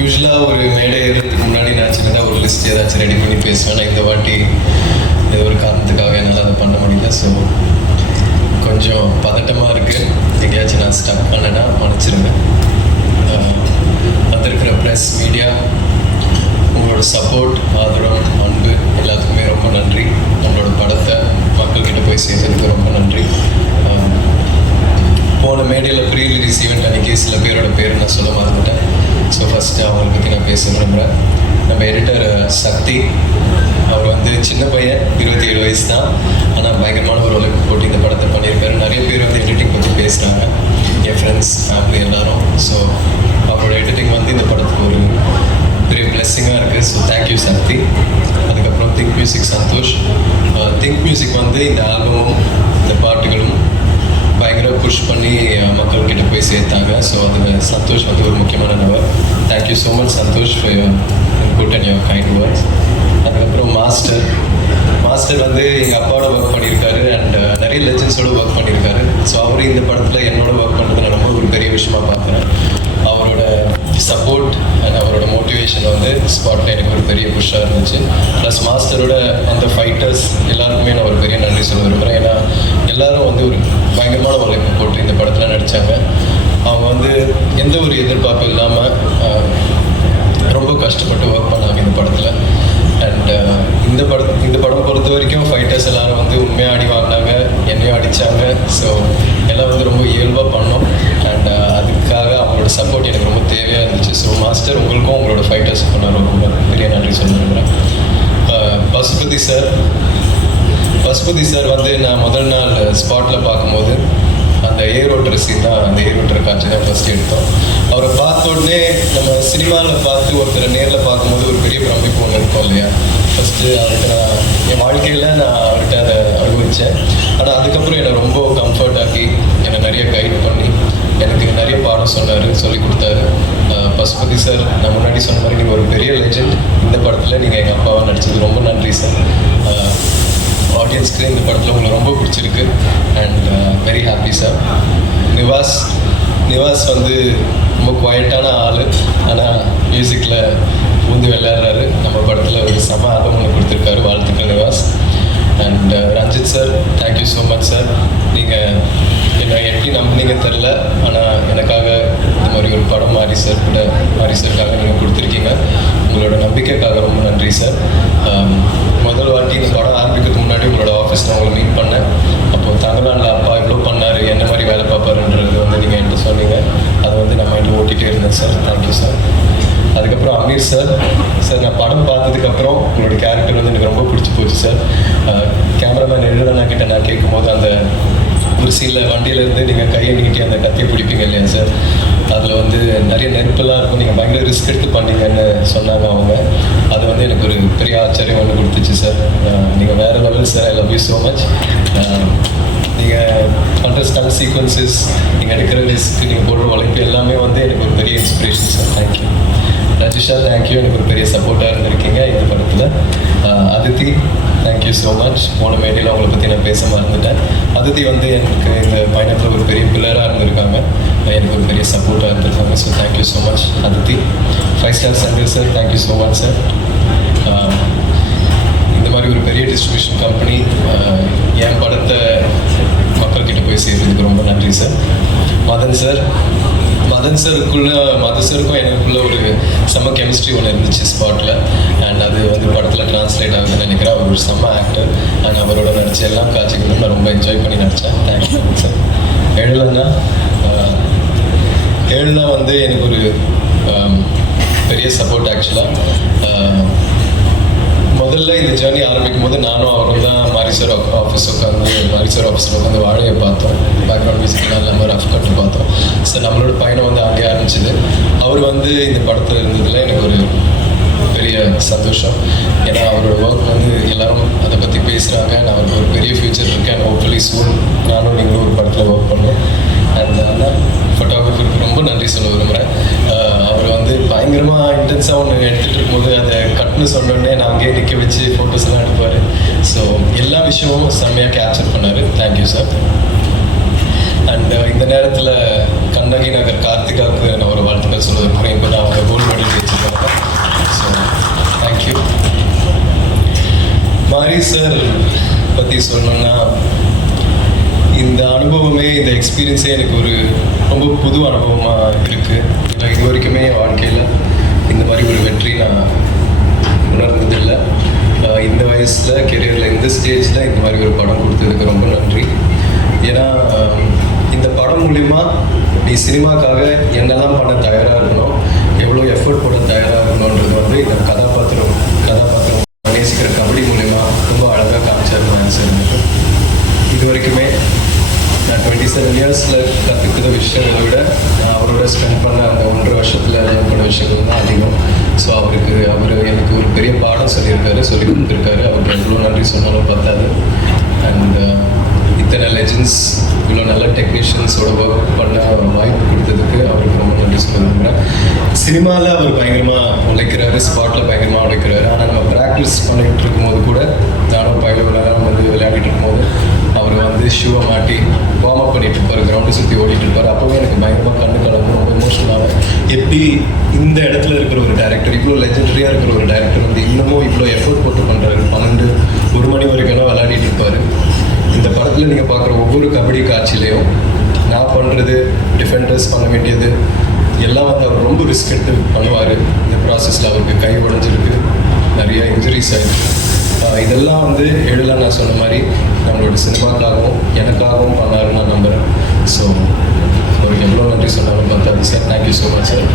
யூஸ்வலாக ஒரு மேடை ஏறதுக்கு முன்னாடி நினச்சிருந்தா ஒரு லிஸ்ட் ஏதாச்சும் ரெடி பண்ணி பேசுவேன். ஆனால் இந்த வாட்டி ஏதோ ஒரு காரணத்துக்காக என்னால் அதை பண்ண முடியல. ஸோ கொஞ்சம் பதட்டமாக இருக்குது. எங்கேயாச்சும் நான் ஸ்டக் பண்ணேன்னா மன்னிச்சிருங்க. வந்திருக்கிற ப்ரெஸ், மீடியா, உங்களோட சப்போர்ட், ஆதரவு, அன்பு எல்லாத்துக்குமே ரொம்ப நன்றி. நம்மளோட படத்தை மக்கள்கிட்ட போய் சேர்த்ததுக்கு ரொம்ப நன்றி. போன மேடையில் ப்ரீ ரிலீஸ் ஈவெண்ட் அன்றைக்கி சில பேரோட பேர் நான் சொல்ல மறந்துட்டேன். ஸோ ஃபஸ்ட்டு அவங்களை பற்றி நான் பேச விரும்புகிறேன். நம்ம எடிட்டர் சக்தி, அவர் வந்து சின்ன பையன், 27 வயசு தான். ஆனால் பயங்கரமான ஒரு உழைப்பு போட்டு இந்த படத்தை பண்ணியிருக்காரு. நிறைய பேர் வந்து எடிட்டிங் பற்றி பேசுகிறாங்க, என் ஃப்ரெண்ட்ஸ், ஃபேமிலி எல்லாரும். ஸோ அவரோட எடிட்டிங் வந்து இந்த படத்துக்கு ஒரு பெரிய பிளெஸ்ஸிங்காக இருக்குது. So thank you Shakti. அதுக்கப்புறம் think music Santhosh. Think music வந்து இந்த ஆல்பமும் இந்த பாட்டுகளும் பயங்கர புஷ் பண்ணி மக்கள்கிட்ட போய் சேர்த்தாங்க. ஸோ அது சந்தோஷ் வந்து ஒரு முக்கியமான நபர். Thank you so much Santhosh for your input and your kind words. அதுக்கப்புறம் மாஸ்டர் வந்து எங்கள் அப்பாவோட ஒர்க் பண்ணியிருக்காரு அண்ட் நிறைய லெஜெண்ட்ஸோட ஒர்க் பண்ணியிருக்காரு. ஸோ அவரு இந்த படத்தில் என்னோட ஒர்க் பண்ணுறது நான் ரொம்ப ஒரு பெரிய விஷயமாக பார்க்குறேன். அவரோட சப்போர்ட் அண்ட் அவரோட மோட்டிவேஷன் வந்து ஸ்பாட்டில் எனக்கு ஒரு பெரிய புஷ்ஷாக இருந்துச்சு. ப்ளஸ் மாஸ்டரோட அந்த ஃபைட்டர்ஸ் எல்லாருக்குமே நான் ஒரு பெரிய நன்றி சொல்ல விரும்புகிறேன். ஏன்னா எல்லோரும் வந்து ஒரு பயங்கரமான உழைப்பு போட்டு இந்த படத்தில் நடித்தாங்க. அவங்க வந்து எந்த ஒரு எதிர்பார்ப்பும் இல்லாமல் ரொம்ப கஷ்டப்பட்டு ஒர்க் பண்ணாங்க இந்த படத்தில். அண்ட் இந்த படம் பொறுத்த வரைக்கும் ஃபைட்டர்ஸ் எல்லோரும் வந்து உண்மையாக அடி வாங்கினாங்க, என்னையும் அடித்தாங்க. ஸோ எல்லாம் வந்து ரொம்ப இயல்பாக பண்ணோம். அண்ட் அதுக்காக அவங்களோட சப்போர்ட் எனக்கு ரொம்ப தேவையாக இருந்துச்சு. ஸோ மாஸ்டர், உங்களுக்கும் உங்களோட ஃபைட்டர்ஸுக்கும் நான் ரொம்ப பெரிய நன்றி சொல்ல விரும்புகிறேன். பசுபதி சார் வந்து நான் முதல் நாள் ஸ்பாட்டில் பார்க்கும்போது அந்த ஏரோட்டுற சீன் தான், அந்த ஏரோட்டுற காட்சி தான் ஃபஸ்ட்டு எடுத்தோம். அவரை பார்த்த உடனே நம்ம சினிமாவில் பார்த்து ஒருத்தரை நேரில் பார்க்கும்போது ஒரு பெரிய பிரமிப்பு ஒன்று இருக்கும் இல்லையா. ஃபஸ்ட்டு அவருக்கு நான் என் வாழ்க்கையில் நான் அவர்கிட்ட அதை அனுபவித்தேன். ஆனால் அதுக்கப்புறம் என்னை ரொம்ப கம்ஃபர்ட் ஆக்கி என்னை நிறைய கைட் பண்ணி எனக்கு நிறைய பாடம் சொல்லி கொடுத்தாரு. பசுபதி சார், நான் முன்னாடி சொன்ன மாதிரி நீங்கள் ஒரு பெரிய லெஜெண்ட். இந்த படத்தில் நீங்கள் எங்கள் அப்பாவாக நடிச்சது ரொம்ப நன்றி சார். ஆடியன்ஸ்க்கு இந்த படத்தில் உங்களுக்கு ரொம்ப பிடிச்சிருக்கு and very happy sir. Nivas வந்து ரொம்ப குவாய்ட்டான ஆள், ஆனால் மியூசிக்கில் பூந்து விளையாடுறாரு. நம்ம படத்தில் ஒரு செம ஆல்பம் ஒன்று கொடுத்துருக்காரு. வாழ்த்துக்கள் Nivas. And Ranjith sir, thank you so much sir. நீங்கள் என்னை எப்படி நம்பினீங்க தெரில, ஆனால் எனக்காக இந்த மாதிரி ஒரு படம் மாரி சாருக்காக நீங்கள் கொடுத்துருக்கீங்க. உங்களோட நம்பிக்கைக்காக ரொம்ப நன்றி சார். முதல் வாட்டி இந்த படம் ஆரம்பிக்கிறதுக்கு முன்னாடி உங்களோட ஆஃபீஸில் உங்களை மீட் பண்ணேன். அப்போது தங்கலான்ல அப்பா இவ்வளோ பண்ணார், என்ன மாதிரி வேலை பார்ப்பாருன்றது வந்து நீங்கள் என்கிட்ட சொன்னீங்க. அதை வந்து நான் மைண்டில் ஓட்டிகிட்டே இருந்தேன் சார். Thank you sir. அதுக்கப்புறம் அமீர் சார், நான் படம் பார்த்ததுக்கப்புறம் உங்களோட கேரக்டர் வந்து எனக்கு ரொம்ப பிடிச்சி போச்சு சார். கேமராமேன் எழுதனா கிட்ட நான் கேட்கும்போது அந்த ஒரு சீனில் வண்டியிலேருந்து நீங்கள் கையை நீட்டி அந்த கத்தியை பிடிப்பீங்க இல்லையா சார், அதில் வந்து நிறைய நெருப்பெல்லாம் இருக்கும், நீங்கள் பயங்கர ரிஸ்க் எடுத்து பண்ணீங்கன்னு சொன்னாங்க அவங்க. அது வந்து எனக்கு ஒரு பெரிய ஆச்சரியம் ஒன்று கொடுத்துச்சு சார். நீங்கள் வேறு level sir. I love you so much. நீங்கள் பண்ணுற ஸ்டன் சீக்வன்சஸ், நீங்கள் எடுக்கிற ரிஸ்க், நீங்கள் போடுற உழைப்பு எல்லாமே வந்து எனக்கு ஒரு பெரிய inspiration sir. Thank you. Rajisha, thank you. எனக்கு ஒரு பெரிய சப்போர்ட்டாக இருந்திருக்கீங்க இந்த படத்தில். Aditi, thank you so much. போன மேடையில் அவங்கள பற்றி நான் பேச மறந்துட்டேன். அதித்தி வந்து எனக்கு இந்த பயணத்தில் ஒரு பெரிய பில்லராக இருந்திருக்காங்க, எனக்கு ஒரு பெரிய சப்போர்ட்டாக இருந்திருக்காங்க. So thank you so much Aditi. 5 star Shankar sir, thank you so much sir. இந்த மாதிரி ஒரு பெரிய டிஸ்ட்ரிபியூஷன் கம்பெனி என் படத்தை மக்கள்கிட்ட போய் சேர்த்ததுக்கு ரொம்ப நன்றி சார். மதன் சாருக்கும் எனக்குள்ள ஒரு செம்ம கெமிஸ்ட்ரி ஒன்று இருந்துச்சு ஸ்பாட்டில். அண்ட் அது வந்து படத்தில் ட்ரான்ஸ்லேட் ஆகுதுன்னு நினைக்கிறேன். அவர் ஒரு செம்ம ஆக்டர் அண்ட் அவரோட நடித்த எல்லா காட்சிகளும் நான் ரொம்ப என்ஜாய் பண்ணி நடித்தேன். Thank you sir. ஏழுனா வந்து எனக்கு ஒரு பெரிய சப்போர்ட் ஆக்சுவலாக. முதல்ல இந்த ஜேர்னி ஆரம்பிக்கும் போது நானும் அவரும் தான் மாரிசார் ஆஃபீஸில் உட்காந்து வாழையை பார்த்தோம். பேக்ரவுண்ட் மியூசிக்லாம் இல்லாமல் ரஃப் கட்டு பார்த்தோம். ஸோ நம்மளோட பயணம் வந்து அங்கே ஆரம்பிச்சிது. அவர் வந்து இந்த படத்தில் இருந்ததில் எனக்கு ஒரு பெரிய சந்தோஷம். ஏன்னா அவரோட ஒர்க் வந்து எல்லோரும் அதை பற்றி பேசுகிறாங்க. நான் அவருக்கு ஒரு பெரிய ஃப்யூச்சர் இருக்கேன். ஹோப்ஃபுல்லி சூன் நானும் நீங்களும் ஒரு படத்தில் ஒர்க் பண்ணோம். அண்ட் நான் ஃபோட்டோகிராஃபருக்கு ரொம்ப நன்றி சொல்ல விரும்புகிறேன். அவர் வந்து பயங்கரமாக இன்டென்ஸாக ஒன்று எடுத்துகிட்டு இருக்கும்போது அதை கட்டுன்னு சொன்னோடனே நான் அங்கேயே நிற்க வச்சு ஃபோட்டோஸ் எல்லாம் எடுப்பார். ஸோ எல்லா விஷயமும் செம்மையாக கேப்சர் பண்ணார். Thank you sir. அண்ட் இந்த நேரத்தில் கண்ணகி நகர் கார்த்திகாவுக்கு நான் ஒரு வாழ்த்துக்கள் சொல்ல விரும்புகிறேன். ஹாரிஸ் சார் பற்றி சொல்லணும்னா, இந்த அனுபவமே, இந்த எக்ஸ்பீரியன்ஸே எனக்கு ஒரு ரொம்ப புது அனுபவமாக இருக்குது. நான் இது வரைக்குமே என் வாழ்க்கையில் இந்த மாதிரி ஒரு வெற்றி நான் உணர்ந்ததில்லை. இந்த வயசில் கெரியரில் இந்த ஸ்டேஜில் இந்த மாதிரி ஒரு படம் கொடுத்ததுக்கு ரொம்ப நன்றி. ஏன்னா இந்த படம் மூலிமா நீ சினிமாக்காக என்னெல்லாம் பண்ண தயாராக இருக்கணும், எவ்வளோ எஃபர்ட் போட தயாராக இருக்கணுன்றது வந்து இந்த கதாபாத்திரம் நேசிக்கிற கபடி மூலிமா ரொம்ப அழகாக காமிச்சார் சார். இது வரைக்குமே நான் 27 இயர்ஸில் கற்றுக்கிற விஷயங்களை விட நான் அவரோட ஸ்பெண்ட் பண்ண அந்த 1.5 வருஷத்தில் லேர்ன் பண்ண விஷயங்கள் தான் அதிகம். ஸோ அவர் எனக்கு ஒரு பெரிய பாடம் சொல்லி கொடுத்துருக்காரு. அவருக்கு எவ்வளோ நன்றி சொன்னாலும் பத்தாது. அண்ட் இத்தனை லெஜண்ட்ஸ், இவ்வளோ நல்ல டெக்னீஷியன்ஸோட ஒர்க் பண்ண வாய்ப்பு கொடுத்ததுக்கு அவருக்கு ரொம்ப நன்றி சொல்லுறேன். சினிமாவில் அவர் பயங்கரமாக உழைக்கிறாரு, ஸ்பாட்டில் பயங்கரமாக உழைக்கிறாரு. ஆனால் நம்ம ப்ராக்டிஸ் பண்ணிகிட்டு இருக்கும்போது கூட, நானும் பயிலும் விளையாடிட்டு இருக்கும்போது அவர் வந்து ஷூவை மாட்டி வார்ம் அப் பண்ணிட்டு இருப்பார், கிரவுண்டை சுற்றி ஓடிட்டு இருப்பார். அப்போவே எனக்கு பயங்கரமாக கண்ணு கலந்து ரொம்ப எமோஷனலாக, எப்படி இந்த இடத்துல இருக்கிற ஒரு டேரக்டர், இவ்வளோ லெஜெண்டரியாக இருக்கிற ஒரு டேரக்டர் வந்து இன்னமும் இவ்வளோ எஃபோர்ட் போட்டு பண்ணுறாரு. 12-1 மணி வரைக்கும் விளையாடிட்டு இருப்பார். இந்த படத்தில் நீங்கள் பார்க்குற ஒவ்வொரு கபடி காட்சியிலையும் நான் பண்ணுறது, டிஃபெண்டர்ஸ் பண்ண வேண்டியது எல்லாம் வந்து அவர் ரொம்ப ரிஸ்க் எடுத்து பண்ணுவார். இந்த ப்ராசஸில் அவருக்கு கை உடஞ்சிருக்கு, நிறைய இன்ஜுரிஸ் ஆகிருக்கு. இதெல்லாம் வந்து எழுதலாம். நான் சொன்ன மாதிரி நம்மளோட சினிமாக்காகவும் எனக்காகவும் பண்ணாருன்னு நான் நம்புகிறேன். ஸோ அவருக்கு எவ்வளோ நன்றி சொன்னாலும் பார்த்தாது sir. Thank you so much sir.